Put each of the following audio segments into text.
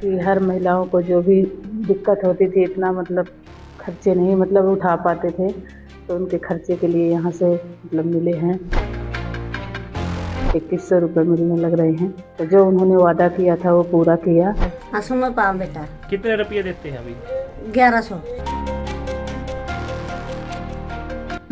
कि हर महिलाओं को जो भी दिक्कत होती थी, इतना मतलब खर्चे नहीं मतलब उठा पाते थे, तो उनके खर्चे के लिए यहाँ से मतलब मिले हैं 2100 रुपये मिलने लग रहे हैं। तो जो उन्होंने वादा किया था वो पूरा किया। हाँ सुनो पाओ बेटा। कितने रुपये देते हैं अभी? 1100।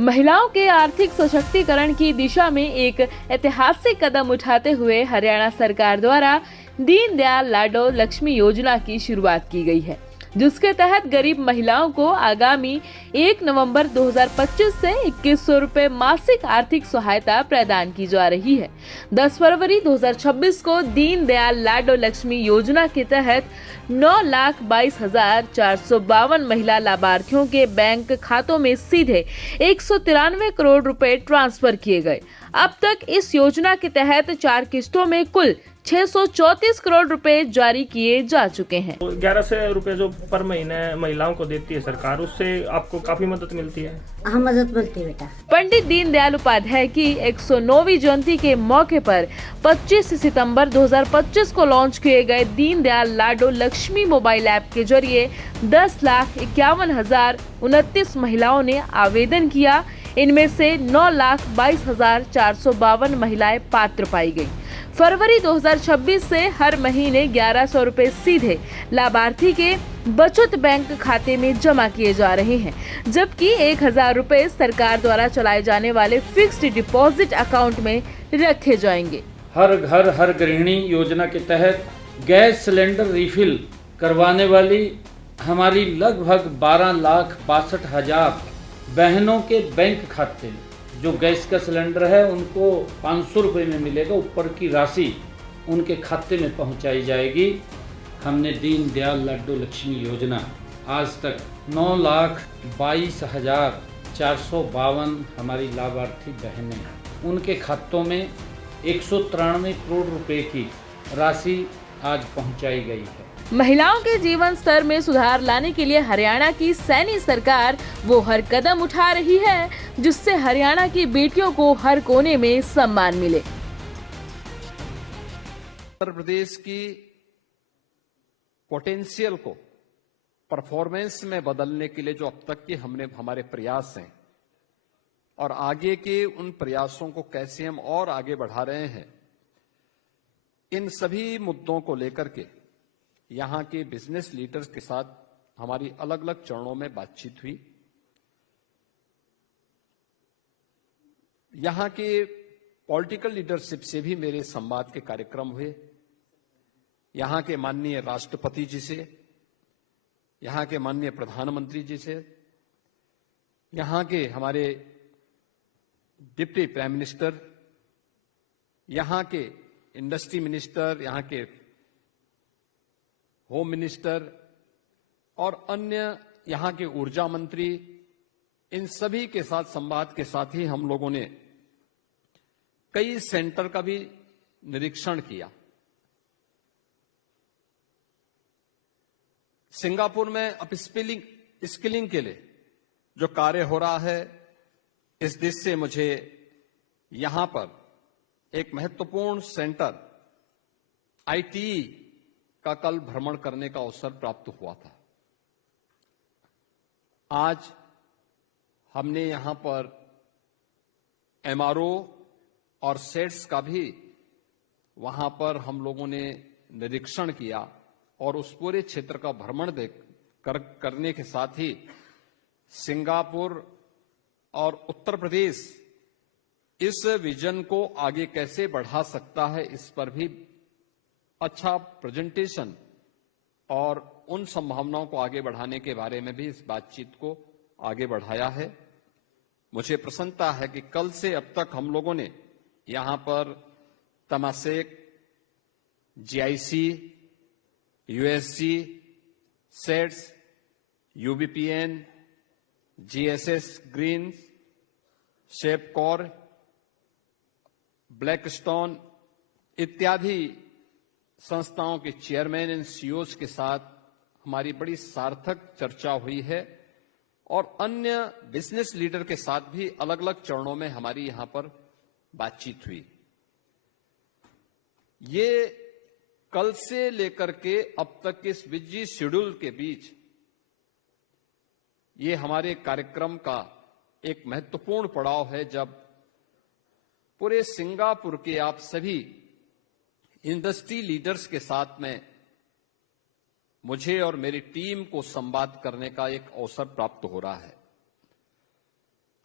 महिलाओं के आर्थिक सशक्तिकरण की दिशा में एक ऐतिहासिक कदम उठाते हुए हरियाणा सरकार द्वारा दीनदयाल लाडो लक्ष्मी योजना की शुरुआत की गई है, जिसके तहत गरीब महिलाओं को आगामी 1 नवंबर 2025 से 2100 रुपए मासिक आर्थिक सहायता प्रदान की जा रही है। 10 फरवरी 2026 को दीनदयाल लाडो लक्ष्मी योजना के तहत 9,22,452 महिला लाभार्थियों के बैंक खातों में सीधे 193 करोड़ रुपए ट्रांसफर किए गए। अब तक इस योजना के तहत 4 किस्तों में कुल 634 करोड़ रुपए जारी किए जा चुके हैं। 1100 रुपए जो पर महीने महिलाओं को देती है सरकार, उससे आपको काफी मदद मिलती है। हाँ मदद मिलती है बेटा। पंडित दीनदयाल उपाध्याय की 109वीं जयंती के मौके पर 25 सितंबर 2025 को लॉन्च किए गए दीनदयाल लाडो लक्ष्मी मोबाइल ऐप के जरिए 10,51,029 महिलाओं ने आवेदन किया। इनमें से 9,22,452 महिलाएं पात्र पाई गयी। फरवरी 2026 से हर महीने 1100 रुपए सीधे लाभार्थी के बचत बैंक खाते में जमा किए जा रहे हैं, जबकि 1,000 रुपए सरकार द्वारा चलाए जाने वाले फिक्स्ड डिपॉजिट अकाउंट में रखे जाएंगे। हर घर हर गृहिणी योजना के तहत गैस सिलेंडर रिफिल करवाने वाली हमारी लगभग 12,62,000 बहनों के बैंक खाते में जो गैस का सिलेंडर है उनको 500 रुपये में मिलेगा, ऊपर की राशि उनके खाते में पहुंचाई जाएगी। हमने दीनदयाल लाडो लक्ष्मी योजना आज तक 9,22,452 हमारी लाभार्थी बहनें उनके खातों में 193 करोड़ रुपए की राशि आज पहुंचाई गई है। महिलाओं के जीवन स्तर में सुधार लाने के लिए हरियाणा की सैनी सरकार वो हर कदम उठा रही है, जिससे हरियाणा की बेटियों को हर कोने में सम्मान मिले। उत्तर प्रदेश की पोटेंशियल को परफॉर्मेंस में बदलने के लिए जो अब तक के हमारे प्रयास हैं और आगे के उन प्रयासों को कैसे हम और आगे बढ़ा रहे हैं, इन सभी मुद्दों को लेकर के यहां के बिजनेस लीडर्स के साथ हमारी अलग अलग चरणों में बातचीत हुई। यहां के पॉलिटिकल लीडरशिप से भी मेरे संवाद के कार्यक्रम हुए। यहां के माननीय राष्ट्रपति जी से, यहां के माननीय प्रधानमंत्री जी से, यहां के हमारे डिप्टी प्राइम मिनिस्टर, यहां के इंडस्ट्री मिनिस्टर, यहां के होम मिनिस्टर और अन्य यहां के ऊर्जा मंत्री, इन सभी के साथ संवाद के साथ ही हम लोगों ने कई सेंटर का भी निरीक्षण किया। सिंगापुर में स्किलिंग के लिए जो कार्य हो रहा है, इस दिशा से मुझे यहां पर एक महत्वपूर्ण सेंटर आईटीई का कल भ्रमण करने का अवसर प्राप्त हुआ था। आज हमने यहां पर एमआरओ और सेट्स का भी वहां पर हम लोगों ने निरीक्षण किया और उस पूरे क्षेत्र का भ्रमण करने के साथ ही सिंगापुर और उत्तर प्रदेश इस विजन को आगे कैसे बढ़ा सकता है, इस पर भी अच्छा प्रेजेंटेशन और उन संभावनाओं को आगे बढ़ाने के बारे में भी इस बातचीत को आगे बढ़ाया है। मुझे प्रसन्नता है कि कल से अब तक हम लोगों ने यहां पर तमासेक, जीआईसी, यूएससी, सेट्स, यूबीपीएन, जीएसएस ग्रीन, शेपकॉर, ब्लैकस्टोन इत्यादि संस्थाओं के चेयरमैन एंड सीईओज के साथ हमारी बड़ी सार्थक चर्चा हुई है और अन्य बिजनेस लीडर के साथ भी अलग अलग चरणों में हमारी यहां पर बातचीत हुई। ये कल से लेकर के अब तक के इस बिजी शेड्यूल के बीच ये हमारे कार्यक्रम का एक महत्वपूर्ण पड़ाव है, जब पूरे सिंगापुर के आप सभी इंडस्ट्री लीडर्स के साथ में मुझे और मेरी टीम को संवाद करने का एक अवसर प्राप्त हो रहा है।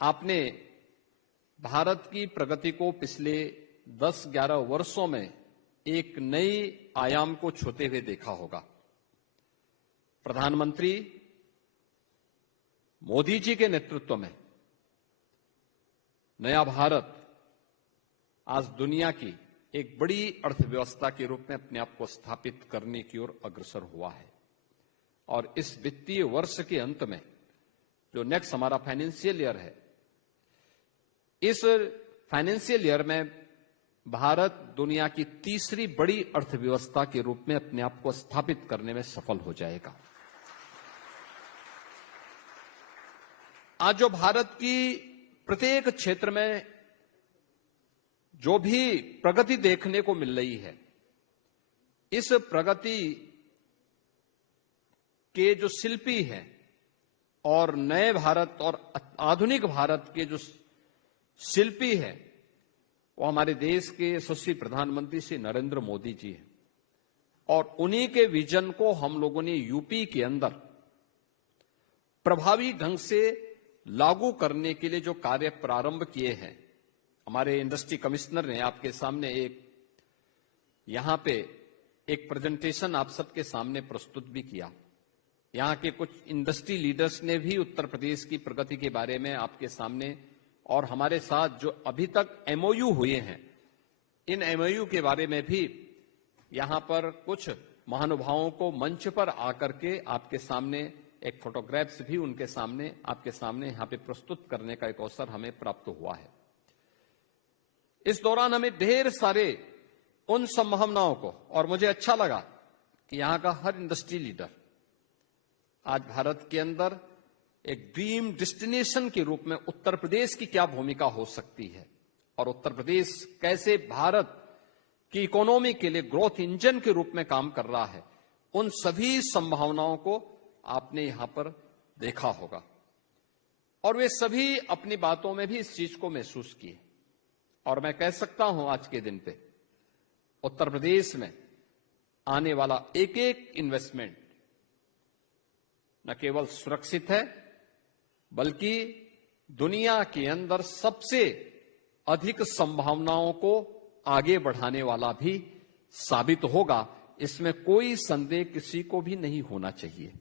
आपने भारत की प्रगति को पिछले 10-11 वर्षों में एक नई आयाम को छूते हुए देखा होगा। प्रधानमंत्री मोदी जी के नेतृत्व में नया भारत आज दुनिया की एक बड़ी अर्थव्यवस्था के रूप में अपने आप को स्थापित करने की ओर अग्रसर हुआ है। और इस वित्तीय वर्ष के अंत में जो नेक्स्ट हमारा फाइनेंशियल ईयर है, इस फाइनेंशियल ईयर में भारत दुनिया की तीसरी बड़ी अर्थव्यवस्था के रूप में अपने आप को स्थापित करने में सफल हो जाएगा। आज जो भारत की प्रत्येक क्षेत्र में जो भी प्रगति देखने को मिल रही है, इस प्रगति के जो शिल्पी हैं और नए भारत और आधुनिक भारत के जो शिल्पी हैं, वो हमारे देश के यशस्वी प्रधानमंत्री श्री नरेंद्र मोदी जी हैं। और उन्हीं के विजन को हम लोगों ने यूपी के अंदर प्रभावी ढंग से लागू करने के लिए जो कार्य प्रारंभ किए हैं, हमारे इंडस्ट्री कमिश्नर ने आपके सामने यहां पे एक प्रेजेंटेशन आप सबके सामने प्रस्तुत भी किया। यहां के कुछ इंडस्ट्री लीडर्स ने भी उत्तर प्रदेश की प्रगति के बारे में आपके सामने और हमारे साथ जो अभी तक एमओयू हुए हैं, इन एमओयू के बारे में भी यहां पर कुछ महानुभावों को मंच पर आकर के आपके सामने एक फोटोग्राफ्स भी उनके सामने आपके सामने यहां पे प्रस्तुत करने का एक अवसर हमें प्राप्त हुआ है। इस दौरान हमें ढेर सारे उन संभावनाओं को, और मुझे अच्छा लगा कि यहां का हर इंडस्ट्री लीडर आज भारत के अंदर एक ड्रीम डेस्टिनेशन के रूप में उत्तर प्रदेश की क्या भूमिका हो सकती है और उत्तर प्रदेश कैसे भारत की इकोनॉमी के लिए ग्रोथ इंजन के रूप में काम कर रहा है, उन सभी संभावनाओं को आपने यहां पर देखा होगा। और वे सभी अपनी बातों में भी इस चीज को महसूस किए। और मैं कह सकता हूं आज के दिन पे उत्तर प्रदेश में आने वाला एक एक इन्वेस्टमेंट न केवल सुरक्षित है, बल्कि दुनिया के अंदर सबसे अधिक संभावनाओं को आगे बढ़ाने वाला भी साबित होगा। इसमें कोई संदेह किसी को भी नहीं होना चाहिए।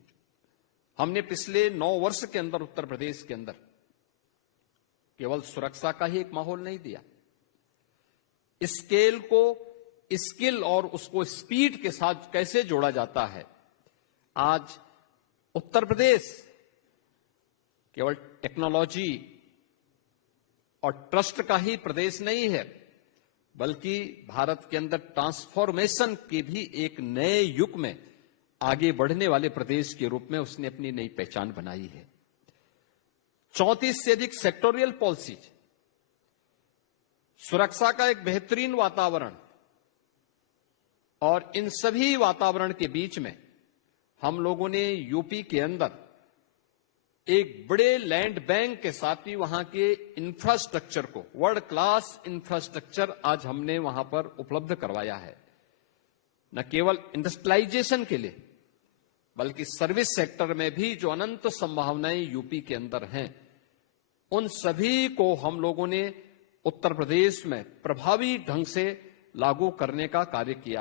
हमने पिछले 9 वर्ष के अंदर उत्तर प्रदेश के अंदर केवल सुरक्षा का ही एक माहौल नहीं दिया, स्केल को स्किल और उसको स्पीड के साथ कैसे जोड़ा जाता है। आज उत्तर प्रदेश केवल टेक्नोलॉजी और ट्रस्ट का ही प्रदेश नहीं है, बल्कि भारत के अंदर ट्रांसफॉर्मेशन के भी एक नए युग में आगे बढ़ने वाले प्रदेश के रूप में उसने अपनी नई पहचान बनाई है। 34 से अधिक सेक्टोरियल पॉलिसीज, सुरक्षा का एक बेहतरीन वातावरण, और इन सभी वातावरण के बीच में हम लोगों ने यूपी के अंदर एक बड़े लैंड बैंक के साथ ही वहां के इंफ्रास्ट्रक्चर को, वर्ल्ड क्लास इंफ्रास्ट्रक्चर आज हमने वहां पर उपलब्ध करवाया है। न केवल इंडस्ट्रियलाइजेशन के लिए, बल्कि सर्विस सेक्टर में भी जो अनंत संभावनाएं यूपी के अंदर हैं, उन सभी को हम लोगों ने उत्तर प्रदेश में प्रभावी ढंग से लागू करने का कार्य किया है।